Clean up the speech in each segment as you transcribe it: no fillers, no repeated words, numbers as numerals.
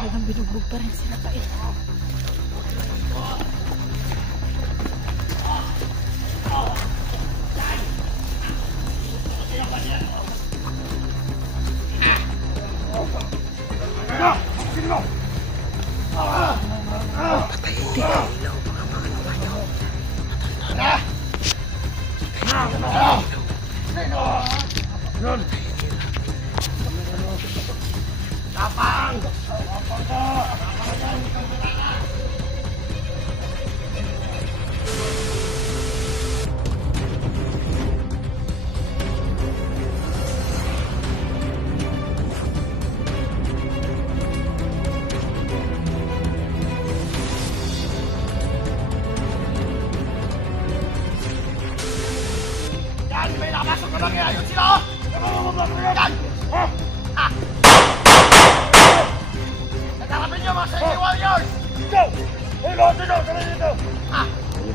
Talagang binugbog pa rin sila pa eh.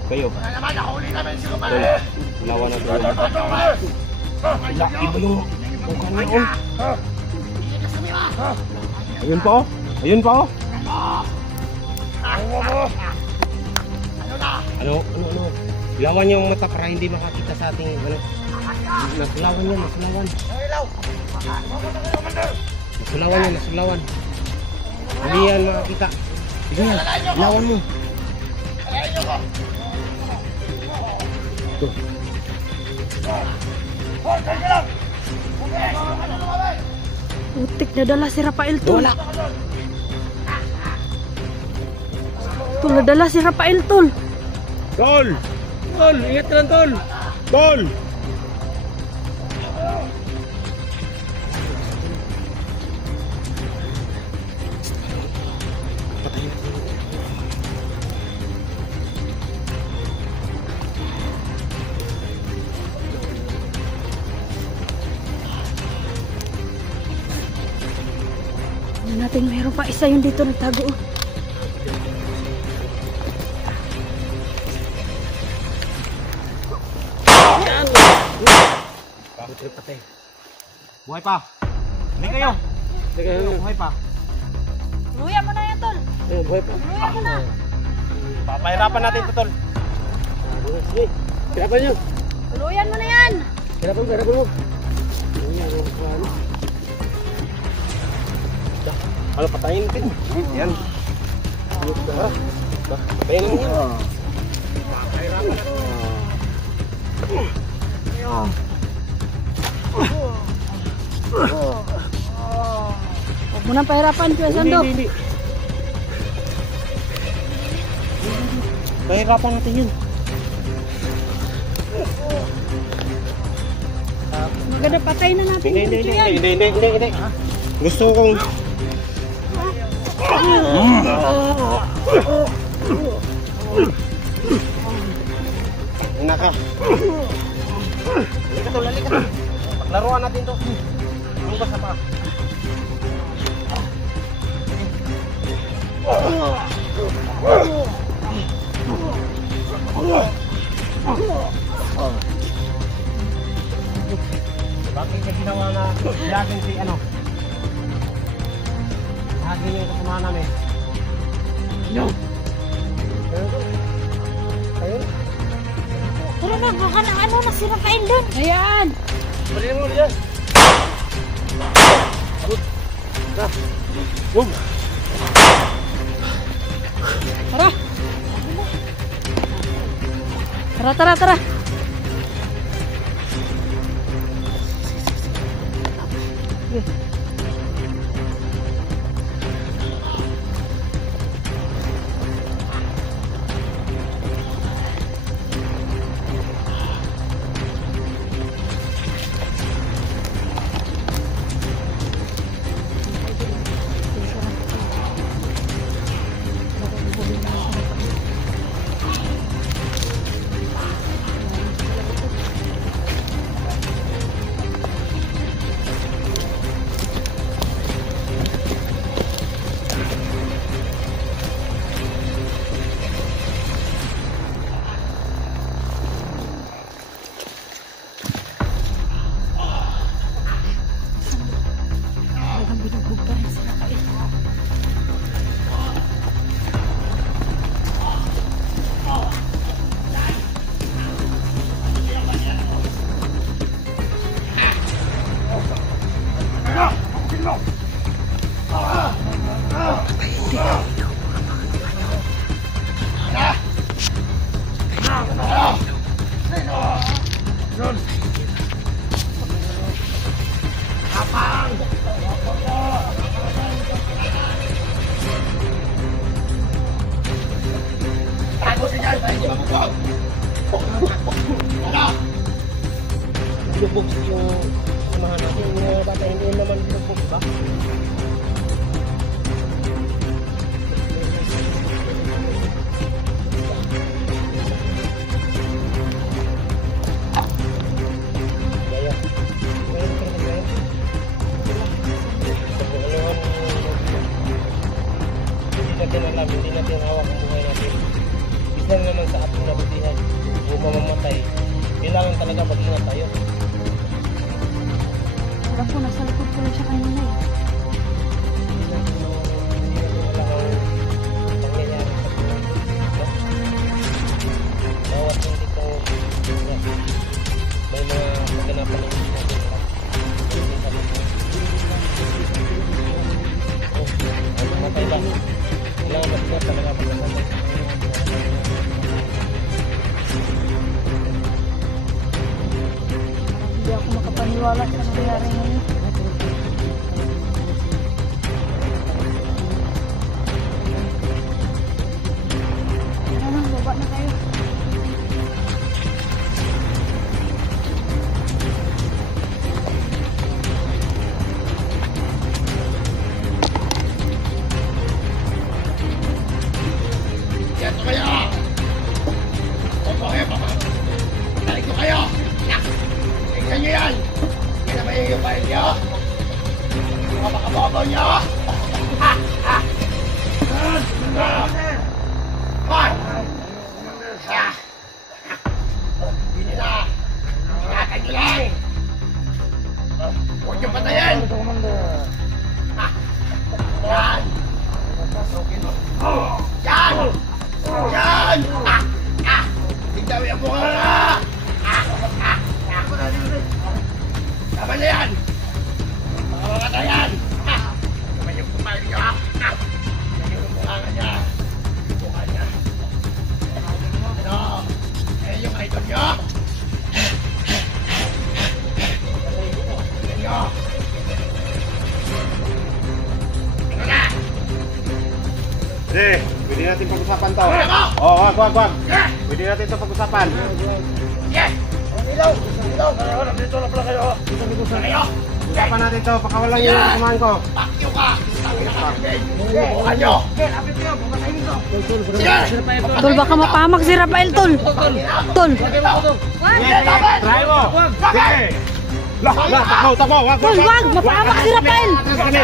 Kayo. Lawan natin yung iba yung mukha niyo. Ayun pa oh. Ayun pa oh. Ano? Lawan yung mata para hindi makakita sa ating ano. Nasulawan yan, nasulawan. Nasulawan yan, nasulawan. Hindi yan makakita. Sige yan, lawan mo. Ito. Utik na dala si Rafael tol. Tol, nadala si Rafael tol. Tol! Tol! Ingat ka lang tol! Tol! Natin mayroon pa isa yung dito nagtago. Bakit patay? Buhay pa! Hindi kayo! Hindi kayo! Buhay pa! Luya mo na yan tol! Buhay pa! Luya mo na! Papahirapan natin ito tol! Sige! Hirapan nyo! Luyan mo na yan! Hirapan mo! Ano, patayin natin. Yan. Patayin natin yan. Pahirapan natin. Huwag mo nang pahirapan, Kuya Sando. Hindi. Pahirapan natin yun. Maganda patay na natin. Hindi. Gusto kong naka. Halika. Paglaruan natin to. Ano ba sa pa? Bakit ka ginawa na laging si ano? Laging yung kasama namin. No! Ayun? Tara na, baka na ano na si Rafael doon. Ayan! Balik mo dyan! Boom! Tara! natin alam, hindi natin hawak ang buhay natin. Isa na naman sa ating nabutihan o mamamatay. Kailangan talaga mag-ingat tayo. Alam ko, nasa likod ko lang siya kanina eh. Hindi natin alam ang pangyayari sa buhay. Bawat hindi ko may mga maganapan na hindi natin alam. Ang mamatay lang. Kailangan mag-ingat talaga pagkamatay. Hindi ako makapaniwala sa nangyayari ngayon. Ano, baba na tayo. Yan kayo! Opo kayo, papa! Balik ko kayo! Tingnan nyo yan! Yan naman yung file nyo! Mga makabobo nyo! Ha! Ha! Hoy! Ha! Hindi nyo na! Ingatan nyo lang! Huwag nyo patayin! Ha! Yan! Yan! Yan! Ah! Ah! Tigdawi ang buka na! Ah! Ah! Ah! Tama na yan! Mga mga tayan! Ah! Tama yung kumain nyo ha! Ah! Yan yung bukangan niya! Bukangan niya! Ano? Yan yung idol nyo! Yan nyo! Ano na? Sige, pwede natin pag-usapan to. Ano? Oo, wag. Yeah! Pwede natin ito pag-usapan. Yes! Ilaw! Ilaw! Kayo! Nandito na pala kayo! Kayo! Usapan natin ito, pakawalan nyo yung kumain ko. Pakyo ka! Sabi na kami! Bukan nyo! Sige! Tol, baka mapahamak si Rafael, Tol. Tol. Try mo! Sige! Takbo! Wag! Tol, wag! Mapahamak si Rafael. Atras kami!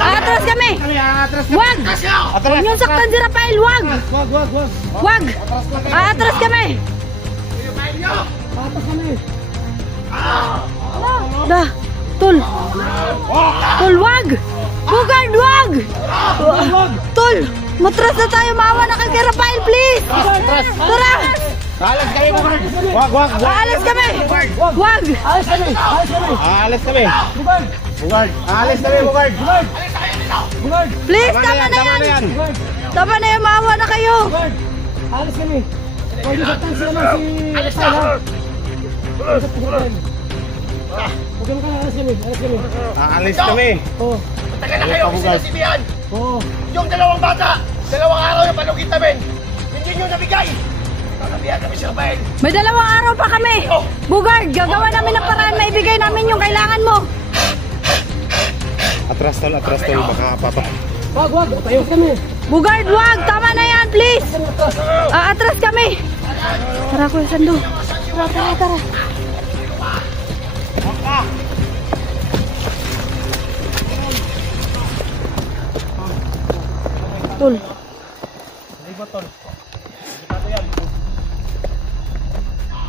Atras kami. Atras kami! Wag! Kasyo! Huwag niyong saktan si Rafael, wag! Wag! Atras kami. Yung file nyo! Dah, Tol. Tol, wag! Bugard, wag! Tol, matras na tayo. Maawa na kay Rafael, please! Tara! Alas kami, Bugard! Wag! Aalis kami! Wag! Alas kami! Bugard! Alis kami, Bugard! Please, Tama tama na na yan! yan! Tama na yan, maawa na kayo! Alis kami. Huwag niyo saktan si ano, si Alis Rafael, ha? na! Huwag ka alis kami. Alis kami. Alis kami! Oo. Matagal na kayo sinasibihan! Oo. Yung dalawang bata! Dalawang araw yung panugin namin! Hindi nyo nabigay! Nanabihan kami si Rafael! May 2 araw pa kami! Bugard, gagawa namin ng paraan, maibigay namin yung kailangan mo! Atras tol, baka papak. Wag. Tayo kami. Bugard, wag! Tama na yan, please! Atras kami! Tara, Kuya Sando. Tara. Tol.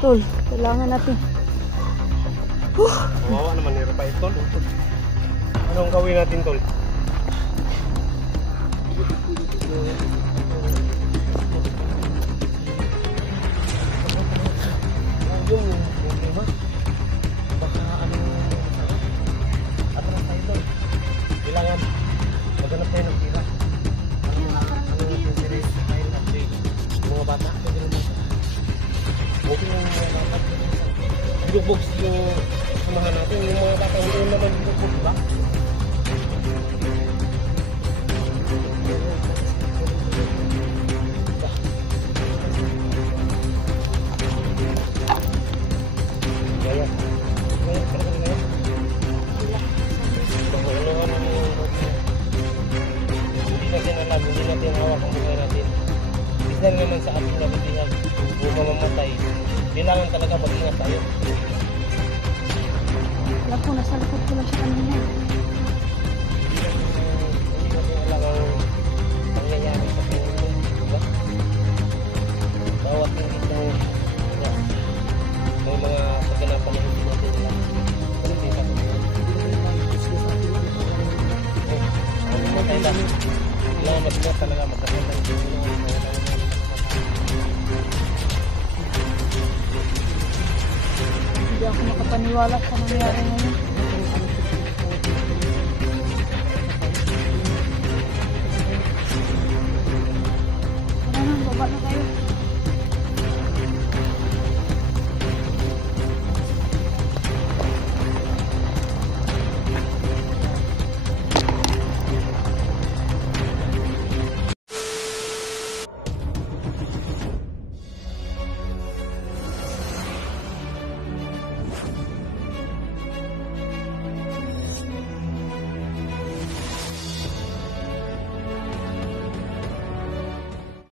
Tol, kailangan natin. Kawawa naman ni Rafael tol. Anong gawin natin tol? Yung problema. Baka atras tayo tol. Kailangan maghanap tayo ng tira. Ano yung series tayo update. Mga bata. Okay yung mga bata. Binubox yung samahan natin. Yung mga bata hindi naman binubox, diba? Kaya, hindi natin alam, hindi natin hawak ang buhay natin. Isa naman sa ating nabutihan o mamamatay. Kailangan talaga mag-ingat tayo. Alam ko, nasa likod ko lang siya kanina. Hindi natin alam ang pangyayari sa maganda. Kailangan mag-ingat talaga, magkasal tayo. Hindi ako makapaniwala sa nangyari ngayon.